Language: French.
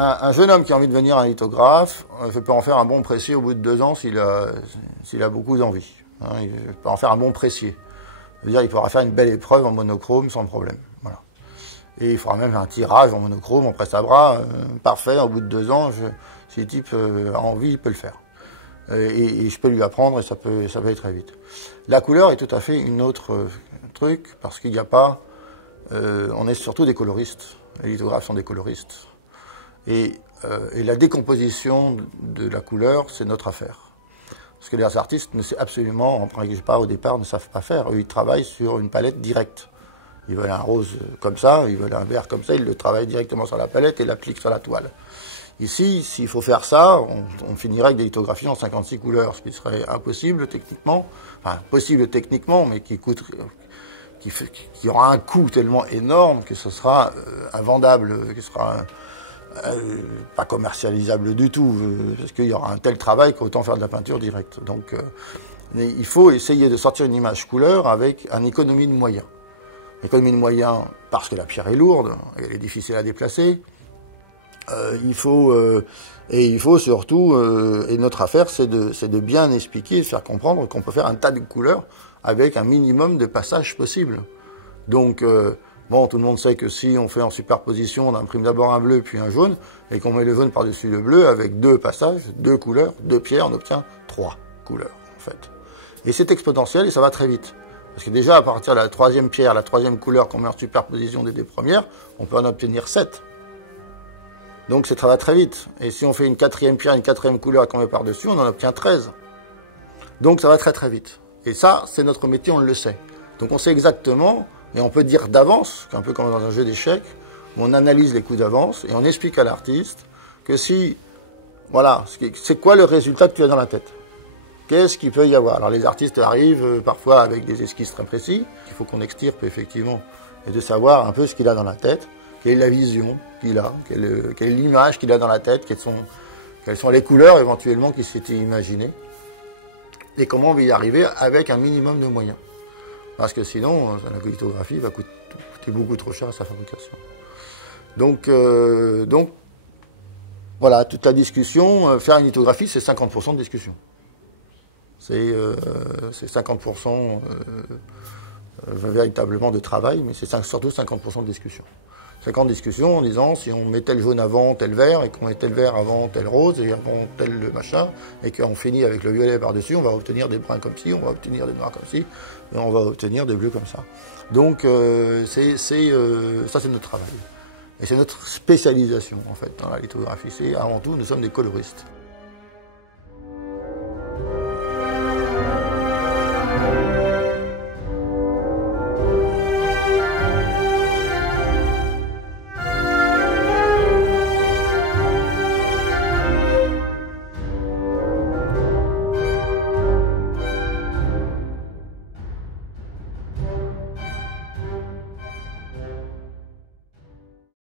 Un jeune homme qui a envie de devenir un lithographe, peut en faire un bon pressier au bout de 2 ans s'il a beaucoup d'envie. Hein, il peut en faire un bon pressier. C'est-à-dire qu'il pourra faire une belle épreuve en monochrome sans problème. Voilà. Et il fera même un tirage en monochrome, en presse à bras, parfait, au bout de 2 ans. Si le type a envie, il peut le faire. Et je peux lui apprendre et ça peut aller très vite. La couleur est tout à fait une autre truc, parce qu'il n'y a pas... on est surtout des coloristes. Les lithographes sont des coloristes. Et la décomposition de la couleur, c'est notre affaire. Parce que les artistes ne savent absolument, en principe pas au départ, ne savent pas faire. Eux, ils travaillent sur une palette directe. Ils veulent un rose comme ça, ils veulent un vert comme ça, ils le travaillent directement sur la palette et l'appliquent sur la toile. Ici, s'il faut faire ça, on finirait avec des lithographies en 56 couleurs, ce qui serait impossible techniquement, enfin possible techniquement, mais qui aura un coût tellement énorme que ce sera invendable, que ce sera pas commercialisable du tout, parce qu'il y aura un tel travail qu'autant faire de la peinture directe. Donc il faut essayer de sortir une image couleur avec une économie de moyens. L'économie de moyens, parce que la pierre est lourde, elle est difficile à déplacer. Il faut surtout, et notre affaire, c'est de bien expliquer, de faire comprendre qu'on peut faire un tas de couleurs avec un minimum de passages possible. Donc, bon, tout le monde sait que si on fait en superposition, on imprime d'abord un bleu puis un jaune, et qu'on met le jaune par-dessus le bleu, avec 2 passages, 2 couleurs, 2 pierres, on obtient 3 couleurs, en fait. Et c'est exponentiel et ça va très vite. Parce que déjà, à partir de la 3e pierre, la 3e couleur qu'on met en superposition des 2 premières, on peut en obtenir 7. Donc ça va très vite. Et si on fait une 4e pierre, une 4e couleur et qu'on met par-dessus, on en obtient 13. Donc ça va très très vite. Et ça, c'est notre métier, on le sait. Donc on sait exactement, et on peut dire d'avance, un peu comme dans un jeu d'échecs, où on analyse les coups d'avance et on explique à l'artiste que si, voilà, c'est quoi le résultat que tu as dans la tête? Qu'est-ce qu'il peut y avoir? Alors les artistes arrivent parfois avec des esquisses très précis, qu'il faut qu'on extirpe effectivement, et de savoir un peu ce qu'il a dans la tête, quelle est la vision qu'il a, quelle est l'image qu'il a dans la tête, quelles sont les couleurs éventuellement qu'il s'était imaginées, et comment on va y arriver avec un minimum de moyens. Parce que sinon, la lithographie va coûter beaucoup trop cher à sa fabrication. Donc voilà, toute la discussion, faire une lithographie, c'est 50% de discussion. C'est 50% véritablement de travail, mais c'est surtout 50% de discussion. 50 discussions en disant si on met tel jaune avant tel vert, et qu'on met tel vert avant tel rose, et avant tel machin, et qu'on finit avec le violet par-dessus, on va obtenir des bruns comme ci, on va obtenir des noirs comme ci, et on va obtenir des bleus comme ça. Donc ça c'est notre travail. Et c'est notre spécialisation en fait dans la lithographie. C'est avant tout, nous sommes des coloristes.